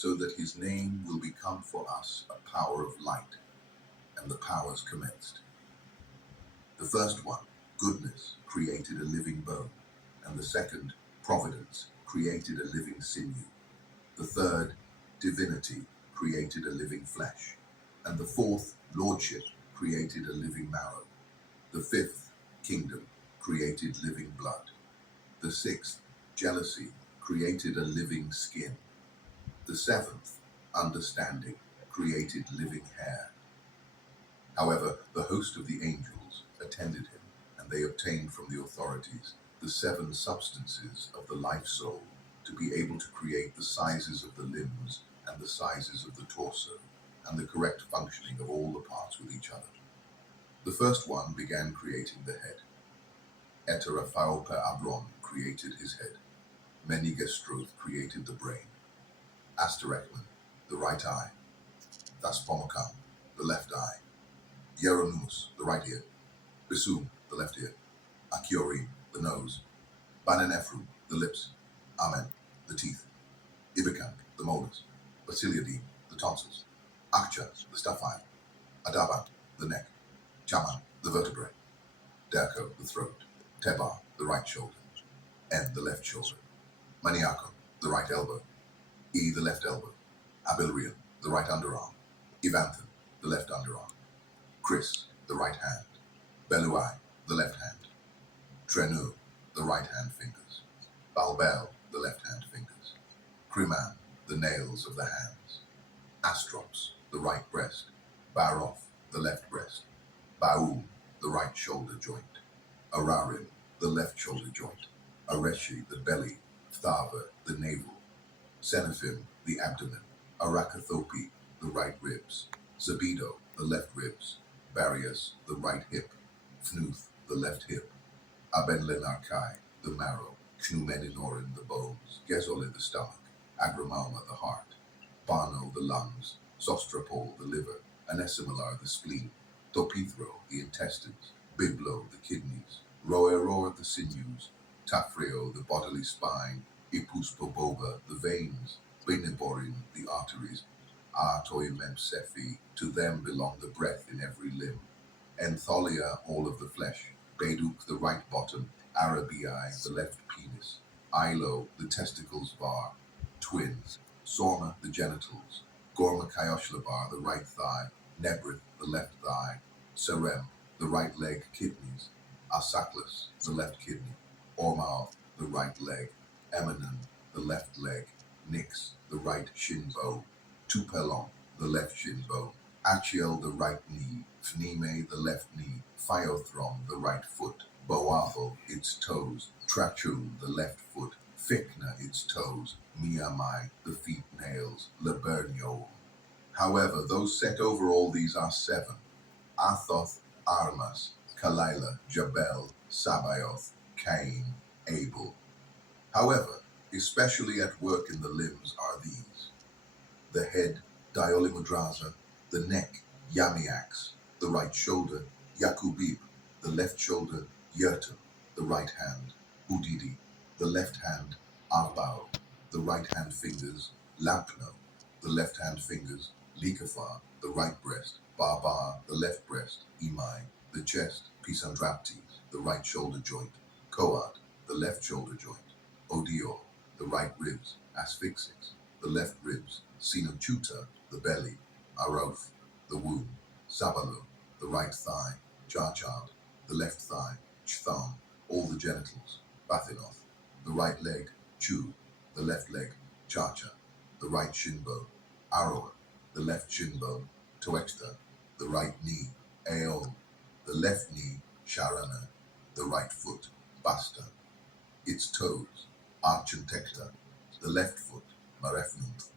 so that his name will become for us a power of light. And the powers commenced. The first one, goodness, created a living bone, and the second, providence, created a living sinew. The third, divinity, created a living flesh, and the fourth, lordship, created a living marrow. The fifth, kingdom, created living blood. The sixth, jealousy, created a living skin. The seventh, understanding, created living hair. However, the host of the angels attended him, and they obtained from the authorities the seven substances of the life soul to be able to create the sizes of the limbs and the sizes of the torso, and the correct functioning of all the parts with each other. The first one began creating the head. Eteraphaopa Abron created his head. Menegestroth created the brain. Asterekman, the right eye. Thaspomakam, the left eye. Yeronumus, the right ear. Bisum, the left ear. Akiorim, the nose. Bananefru, the lips. Amen, the teeth. Ibikam, the molars. Basiliadim, the tonsils. Akcha, the staphyla. Adaban, the neck. Chaman, the vertebrae. Derko, the throat. Tebar, the right shoulder. En, the left shoulder. Maniaco, the right elbow. E, the left elbow. Abilrium, the right underarm. Evanthan, the left underarm. Chris, the right hand. Beluai, the left hand. Trenu, the right hand fingers. Balbel, the left hand fingers. Kriman, the nails of the hands. Astrops, the right breast. Baroth, the left breast. Baum, the right shoulder joint. Ararim, the left shoulder joint. Areshi, the belly. Phthaver, the navel. Senephim, the abdomen. Arakathopi, the right ribs. Zebedo, the left ribs. Barius, the right hip. Phnuth, the left hip. Abenlenarkai, the marrow. Knumeninorin, the bones. Gezole, the stomach. Agramalma, the heart. Bano, the lungs. Sostropol, the liver. Anesimilar, the spleen. Topithro, the intestines. Biblo, the kidneys. Roeror, the sinews. Tafreo, the bodily spine. Ipuspoboba, the veins. Biniborin, the arteries. Artoimempsephi, to them belong the breath in every limb. Entholia, all of the flesh. Beduk, the right bottom. Arabii, the left penis. Ilo, the testicles bar. Twins. Sorma, the genitals. Gorma Kaioshlabar, the right thigh. Nebrith, the left thigh. Serem, the right leg, kidneys. Asaklas, the left kidney. Ormao, the right leg. Emanon, the left leg. Nix, the right shin bone. Tupelon, the left shin bone. Achiel, the right knee. Phneme, the left knee. Phiothron, the right foot. Boavo, its toes. Trachum, the left foot. Ficna, its toes. Miamai, the feet nails. Labernio. However, those set over all these are seven. Athoth, Armas, Kalila, Jabel, Sabaoth, Cain, Abel. However, especially at work in the limbs are these: the head, Diolimudraza, the neck, Yamiax, the right shoulder, Yakubib, the left shoulder, Yertum, the right hand, Udidi, the left hand, Arbao, the right hand fingers, Lampno, the left hand fingers, Likafar, the right breast, Barbar, the left breast, Imai, the chest, Pisandraptes, the right shoulder joint, Coat, the left shoulder joint, Odio, the right ribs, Asphyxix, the left ribs, Sinochuta, the belly, Aroth, the womb, Sabalo, the right thigh, Charchard, the left thigh, Chtham, all the genitals, Bathinoth, the right leg, Chu, the left leg, Chacha, the right shin bone, Aroa, the left shin bone, Toexta, the right knee, Aeon, the left knee, Sharana, the right foot, Basta, its toes, Archentecta, the left foot, Marefnuth,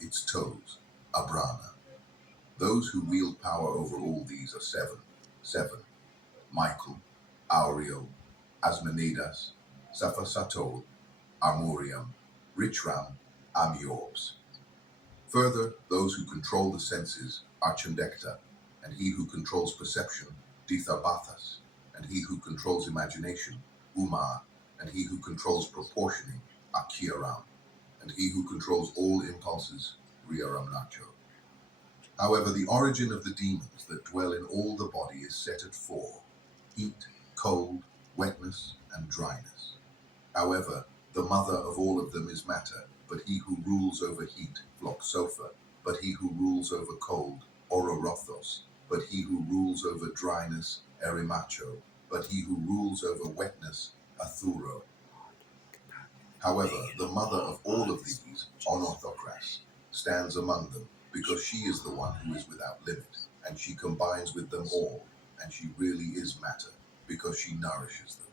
its toes, Abrana. Those who wield power over all these are seven. Seven. Michael, Auriel, Asmenidas, Saphasatol, Armorium, Richram, Amiorbs. Further, those who control the senses are Chandekta, and he who controls perception, Dithabathas, and he who controls imagination, Umar, and he who controls proportioning, Akiaram, and he who controls all impulses, Riaramnacho. However, the origin of the demons that dwell in all the body is set at four: heat, cold, wetness, and dryness. However, the mother of all of them is matter, but he who rules over heat, Phloxopha, but he who rules over cold, Ororothos, but he who rules over dryness, Erimacho, but he who rules over wetness, Athuro. However, the mother of all of these, Onothokras, stands among them, because she is the one who is without limit, and she combines with them all, and she really is matter, because she nourishes them.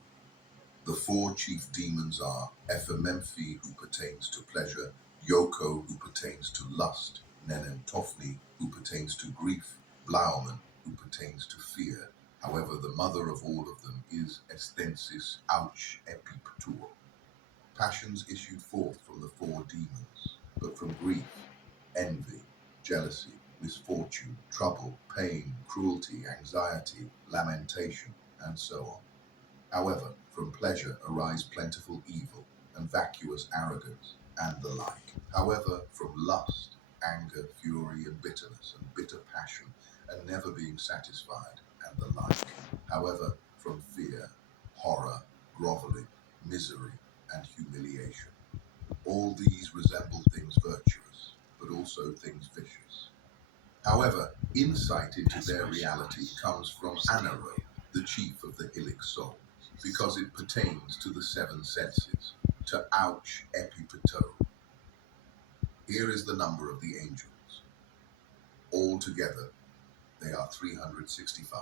The four chief demons are Ephememphi, who pertains to pleasure, Yoko, who pertains to lust, Nenentofni, who pertains to grief, Blauman, who pertains to fear. However, the mother of all of them is Estensis Ouch Epiptur. Passions issued forth from the four demons, but from grief, envy, jealousy, misfortune, trouble, pain, cruelty, anxiety, lamentation, and so on. However, from pleasure arise plentiful evil, and vacuous arrogance, and the like. However, from lust, anger, fury, and bitter passion, and never being satisfied, and the like. However, from fear, horror, groveling, misery, and humiliation. All these resemble things virtuous, but also things vicious. However, insight into their reality comes from Anaro, the chief of the Hilic soul, because it pertains to the seven senses, to Ouch Epipeto. Here is the number of the angels. Altogether, they are 365.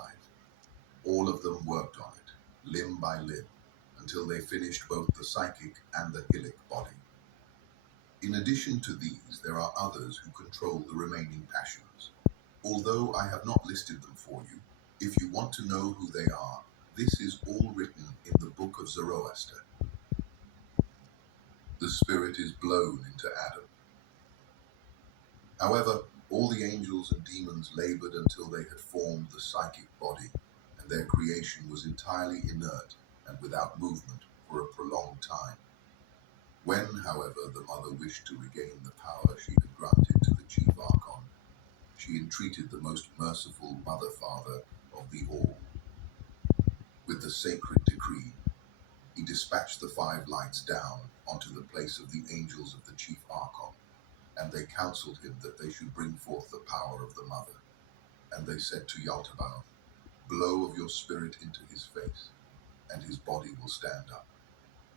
All of them worked on it, limb by limb, until they finished both the psychic and the Hilic body. In addition to these, there are others who control the remaining passions. Although I have not listed them for you, if you want to know who they are, this is all written in the book of Zoroaster. The spirit is blown into Adam. However, all the angels and demons labored until they had formed the psychic body, and their creation was entirely inert and without movement for a prolonged time. When, however, the mother wished to regain the power she had granted to the chief archon, she entreated the most merciful Mother-Father of the all. With the sacred decree, he dispatched the five lights down onto the place of the angels of the chief archon, and they counseled him that they should bring forth the power of the mother. And they said to Yaltabaoth, "Blow of your spirit into his face, and his body will stand up."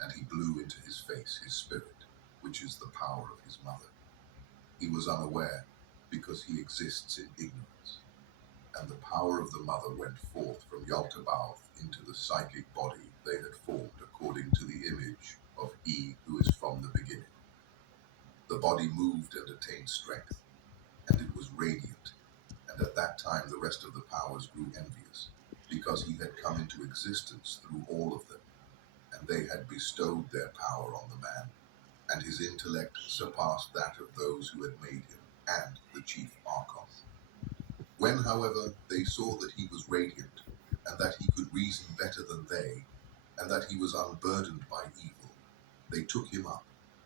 And he blew into his face his spirit, which is the power of his mother. He was unaware, because he exists in ignorance. And the power of the mother went forth from Yaltabaoth into the psychic body they had formed according to the image of he who is from the beginning. The body moved and attained strength, and it was radiant, and at that time the rest of the powers grew envious, because he had come into existence through all of them, and they had bestowed their power on the man, and his intellect surpassed that of those who had made him, and the chief archon. When, however, they saw that he was radiant, and that he could reason better than they, and that he was unburdened by evil, they took him up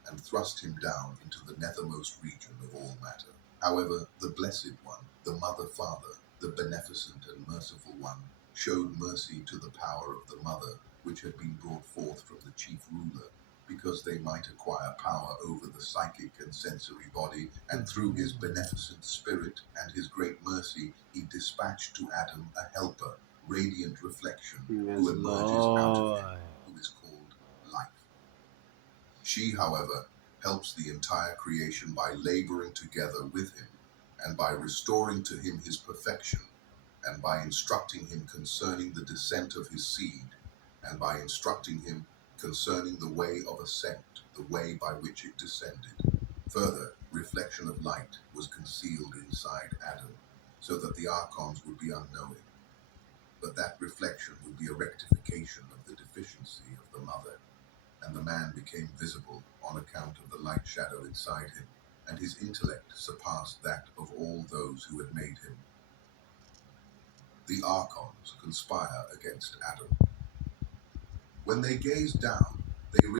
and thrust him down into the nethermost region of all matter. However, the Blessed One, the Mother-Father, the Beneficent and Merciful One, showed mercy to the power of the Mother, which had been brought forth from the chief ruler, because they might acquire power over the psychic and sensory body, and through his beneficent spirit and his great mercy, he dispatched to Adam a helper, radiant reflection, who emerges out of him, who is called life. She, however, helps the entire creation by laboring together with him, and by restoring to him his perfection, and by instructing him concerning the descent of his seed, and by instructing him concerning the way of ascent, the way by which it descended. Further, reflection of light was concealed inside Adam, so that the archons would be unknowing. But that reflection would be a rectification of the deficiency of the mother, and the man became visible on account of the light shadow inside him, and his intellect surpassed that of all those who had made him. The archons conspire against Adam. When they gazed down, they